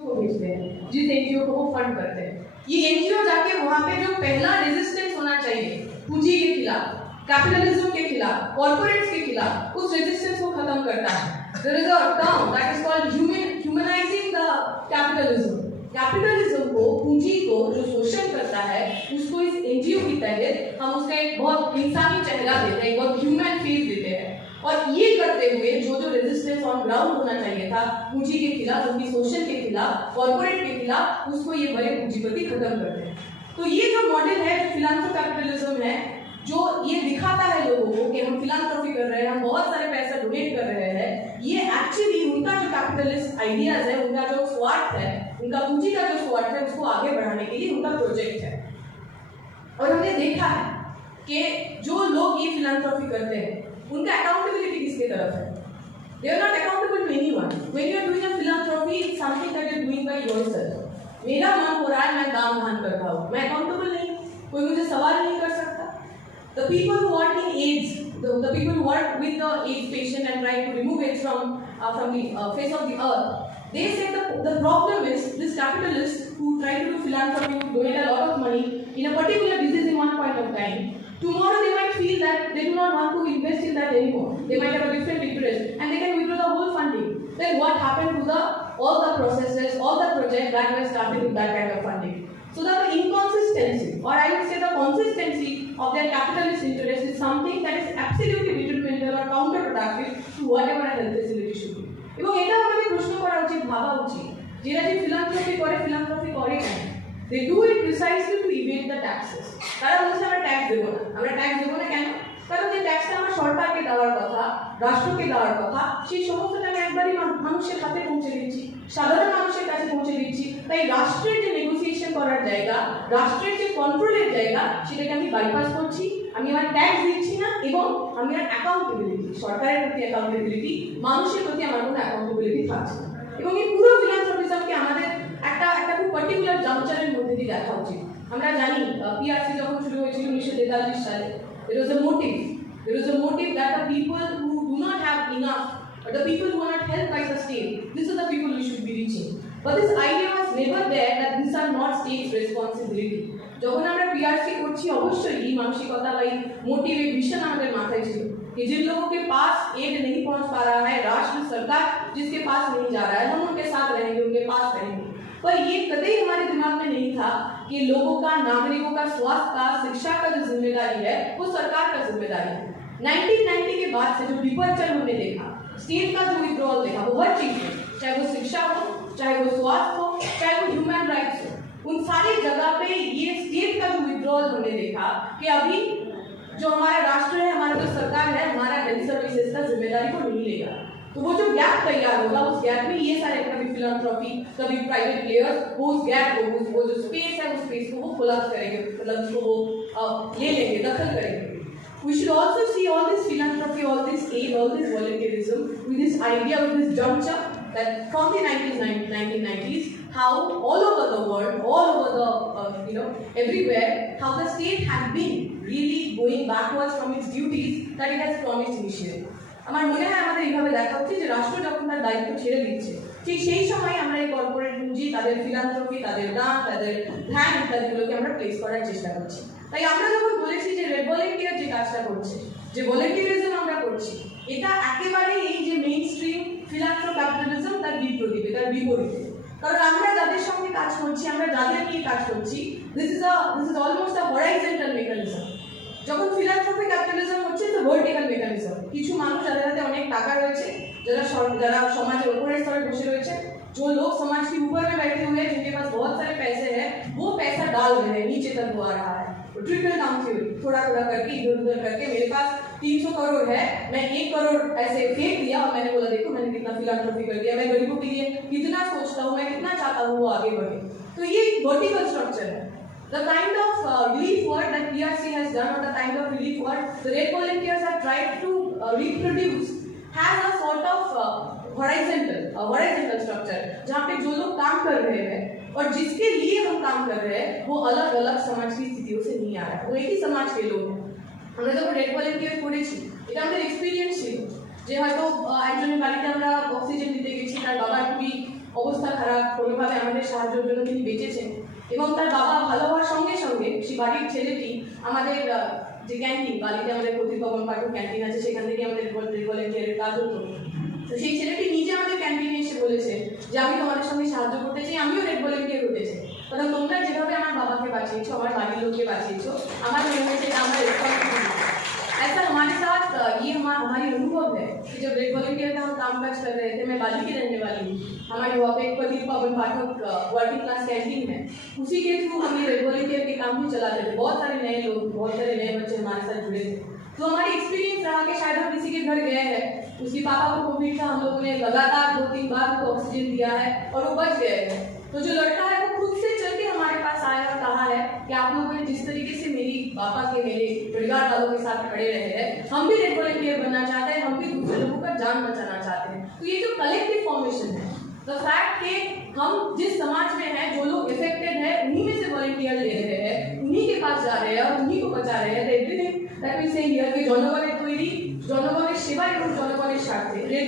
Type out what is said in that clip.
को भेजते हैं, जिस एनजीओ को वो फंड करते हैं। ये एनजीओ जाके वहाँ पे जो पहला रेजिस्टेंस होना चाहिए पूंजी के खिलाफ, कैपिटलिज्म के खिलाफ, कॉर्पोरेट्स के खिलाफ, उस रेजिस्टेंस को खत्म करता है। There is a term that is called humanizing the capitalism. Capitalism को, पूंजी को जो शोषण करता है, उसको इस एनजीओ की तहत हम उसका एक बहुत इंसानी चेहरा देते हैं, एक बहुत ह्यूमन फेस देते हैं। और ये करते हुए जो जो रेजिस्टेंस ऑन ग्राउंड होना चाहिए था पूंजी के खिलाफ, उनकी शोषण के खिलाफ, कॉर्पोरेट के खिलाफ, उसको ये बड़े पूंजीपति खत्म करते हैं। तो ये जो मॉडल है, जो फिलांथ्रो कैपिटलिज्म है, जो ये दिखाता है लोगों को कि हम फिलांथ्रोपी कर रहे हैं, हम बहुत सारे पैसा डोनेट कर रहे हैं, ये एक्चुअली उनका जो कैपिटलिस्ट आइडियाज है, उनका जो स्वार्थ है, उनका पूंजी का जो स्वार्थ है, उसको आगे बढ़ाने के लिए उनका प्रोजेक्ट है। और हमने देखा है कि जो लोग ये फिलांथ्रोपी करते हैं, उनका अकाउंटेबिलिटी किसके तरफ है? They are not accountable to anyone. When you are doing a philanthropy, it's something that you are doing by yourself. मेरा मन हो रहा है, मैं दान दान करता हूँ, मैं अकाउंटेबल नहीं, कोई मुझे सवाल नहीं कर सकता। The people who work in AIDS, the people who work with the AIDS patient and try to remove AIDS from the face of the earth, they say the problem is this capitalist who try to do philanthropy, who donate a lot of money in a particular disease in one point of time. Tomorrow they might feel that they do not want to invest in that anymore. They might have a different interest and they can withdraw the whole funding. Then what happened to all the processes, all the projects that were started with that kind of funding? So that the inconsistency, or I would say the consistency of their capitalist interest is something that is absolutely detrimental or counterproductive to whatever a health facility should be. এবং এটা আমাদের প্রশ্ন করা উচিত, ভাবা উচিত, যারা যে ফিলান্থ্রপি করে কেন? They do it precisely to evade the taxes. তারা বলছে আমরা ট্যাক্স দেবো না, কেন? কারণ যে ট্যাক্সটা আমরা সরকারকে দেওয়ার কথা, রাষ্ট্রকে দেওয়ার কথা, সেই সমস্তটা আমি একবারই মানুষের হাতে পৌঁছে দিচ্ছি, সাধারণ মানুষের কাছে পৌঁছে দিচ্ছি। তাই রাষ্ট্রের যে নেগোসিয়েশন করার জায়গা, রাষ্ট্রের যে কন্ট্রোলের জায়গা, সেটাকে আমি বাইপাস করছি। আমি আমার ট্যাক্স দিচ্ছি না এবং আমি আর অ্যাকাউন্টেবিলিটি, সরকারের প্রতি অ্যাকাউন্টেবিলিটি, মানুষের প্রতি আমার কোনো অ্যাকাউন্টেবিলিটি থাকছে না। এবং এই পুরো ফিলান্থ্রপিজমকে আমাদের একটা খুব পার্টিকুলার জাংচারের মধ্যে দিয়ে দেখা উচিত। আমরা জানি পিআরসি যখন শুরু হয়েছিল 1943 সালে, there was a motive that the people who do not have enough, or the people who are not helped by the state, these are the people we should be reaching. But this idea was never there that these are not state's responsibility. যখন আমরা PRC করছি, অবশ্যই এই মানসিকতা বা এই motive, এই vision আমাদের মাথায় ছিল कि जिन लोगों के पास एड नहीं पहुंच पा रहा है, राष्ट्र सरकार जिसके पास नहीं जा रहा है, हम उनके साथ रहेंगे, उनके पास रहेंगे। पर ये कभी हमारे दिमाग में नहीं था कि लोगों का, नागरिकों का स्वास्थ्य का, शिक्षा का जो जिम्मेदारी है, वो सरकार का जिम्मेदारी है। 1990 के बाद से जो डिपर्चर हमने देखा, स्टेट का जो विड्रॉल देखा, वो हर चीज में, चाहे वो शिक्षा हो, चाहे वो स्वास्थ्य हो, चाहे वो ह्यूमन राइट्स हो, उन सारी जगह पे ये स्टेट का जो विड्रॉल हमने देखा कि अभी जो हमारा राष्ट्र है, हमारा जो सरकार है, हमारा हेल्थ सर्विसेज का जिम्मेदारी को नहीं लेगा। तो वो जो गैप तैयार होगा, उस गैप में ये सारे कभी फिलांथ्रोपी, कभी प्राइवेट प्लेयर्स वो उस गैप को, वो जो स्पेस है, उस स्पेस को वो कोलैप्स करेंगे, मतलब उसको वो ले लेंगे, दखल करेंगे। We should also see all this philanthropy, all this aid, all this volunteerism with this idea, with this juncture that from the 1990s, how all over the world, all over the everywhere, how the state had been really going backwards from its duties that it has promised initially. আমার মনে হয় আমাদের এইভাবে দেখা উচিত যে রাষ্ট্র যখন তার দায়িত্ব ছেড়ে দিচ্ছে, ঠিক সেই সময় আমরা এই কর্পোরেট পুঁজি, তাদের ফিলান্থ্রপি, তাদের দান, তাদের ধ্যান ইত্যাদিগুলোকে আমরা প্লেস করার চেষ্টা করছি। তাই আমরা যখন বলেছি যে রেড ভলেন্টিয়ার যে কাজটা করছে, যে ভলেন্টিয়ারিজম আমরা করছি, এটা একেবারে এই যে মেইন স্ট্রিম ফিলান্থ্রো ক্যাপিটালিজম তার বিপরীতে, তার বিপরীতে। কারণ আমরা যাদের সঙ্গে কাজ করছি, আমরা যাদের নিয়ে কাজ করছি, this is almost a horizontal mechanism. যখন ফিলান্থ্রপি ক্যাপিটালিজম হচ্ছে, তো ভার্টিক্যাল মেকানিজম। কিছু মানুষ যাদের হাতে অনেক টাকা রয়েছে, যারা সমাজের উপরের স্তরে বসে রয়েছে, जो लोग समाज के ऊपर में बैठे हुए हैं, जिनके पास बहुत सारे पैसे हैं, वो पैसा डाल रहे हैं, नीचे तक वो आ रहा है। ट्रिकल डाउन थ्योरी, थोड़ा थोड़ा करके, इधर उधर करके, मेरे पास 300 करोड़ है, मैं 1 करोड़ ऐसे फेंक दिया और मैंने बोला देखो मैंने कितना फिलांथ्रोपी कर दिया, मैं गरीबों के लिए कितना सोचता हूँ, मैं कितना चाहता हूँ वो आगे बढ़े। तो ये वर्टिकल स्ट्रक्चर है। The kind of relief work that PRC has done, or the kind of relief work the Red Volunteers have tried to reproduce, has a sort of horizontal structure, जहाँ पे जो लोग काम कर रहे हैं और जिसके लिए हम काम कर रहे हैं, वो अलग अलग समाज की स्थितियों से नहीं आ रहा है, वो एक ही समाज के लोग हैं। আমরা যখন রেড ভলেন্টিয়ার করেছি, এটা আমাদের এক্সপিরিয়েন্স ছিল যে হয়তো একজনের বাড়িতে আমরা অক্সিজেন দিতে গেছি, তার বাবার খুবই অবস্থা খারাপ, কোনোভাবে আমাদের সাহায্যের জন্য তিনি বেঁচেছেন এবং তার বাবা ভালো হওয়ার সঙ্গে সঙ্গে সেই বাড়ির ছেলেটি আমাদের যে ক্যান্টিন, বাড়িতে আমাদের প্রতিভবন পাঠক ক্যান্টিন আছে, সেখান থেকে আমাদের ভলেন্টিয়ারের কাজ হতো। তো সেই ছেলেটি নিজে আমাদের ক্যান্টিনে এসে বলেছে যে আমি তোমাদের সঙ্গে সাহায্য করতে চাই, আমিও রেড ভলেন্টিয়ার হতে চাই, কারণ তোমরা যেভাবে আমার বাবাকে বাঁচিয়েছো, আমার বাড়ির লোককে বাঁচিয়েছো, আমার মনে হয়েছে এটা আমার রেসपॉन्सिबिलिटी। ऐसा हमारे साथ ये हमारी अनुभव है कि जब रेड वॉलंटियर का हम काम काज कर रहे थे, मैं बाली की रहने वाली हूँ, हमारे वहाँ पे एक प्रदीप पवन पाठक वर्किंग क्लास कैंटीन है, उसी के थ्रू हम ये रेड वॉलंटियर के काम भी चलाते थे। बहुत सारे नए लोग, बहुत सारे नए बच्चे हमारे साथ जुड़े थे। तो हमारी एक्सपीरियंस रहा कि शायद हम किसी के घर गए हैं, उसके पापा को कोविड था, हम लोगों ने लगातार 2-3 बार उनको ऑक्सीजन दिया है और वो बच गए हैं। तो जो लड़का है वो खुद से चल के हमारे पास आया और कहा है कि आप लोगों ने जिस तरीके से मेरी पापा के, मेरे परिवार वालों के साथ खड़े रहे हैं, हम भी रेड वॉलंटियर बनना चाहते हैं, हम भी दूसरे लोगों का जान बचाना चाहते हैं। तो ये जो कलेक्टिव फॉर्मेशन है, द फैक्ट कि हम जिस समाज में हैं, जो लोग इफेक्टेड है, उन्हीं में से वॉलंटियर ले रहे हैं, उन्हीं के पास जा रहे हैं और उन्हीं को बचा रहे हैं। एवरीथिंग दैट वी से हियर कि জনগণের তৈরি, জনগণের সেবা এবং জনগণের স্বার্থে রেড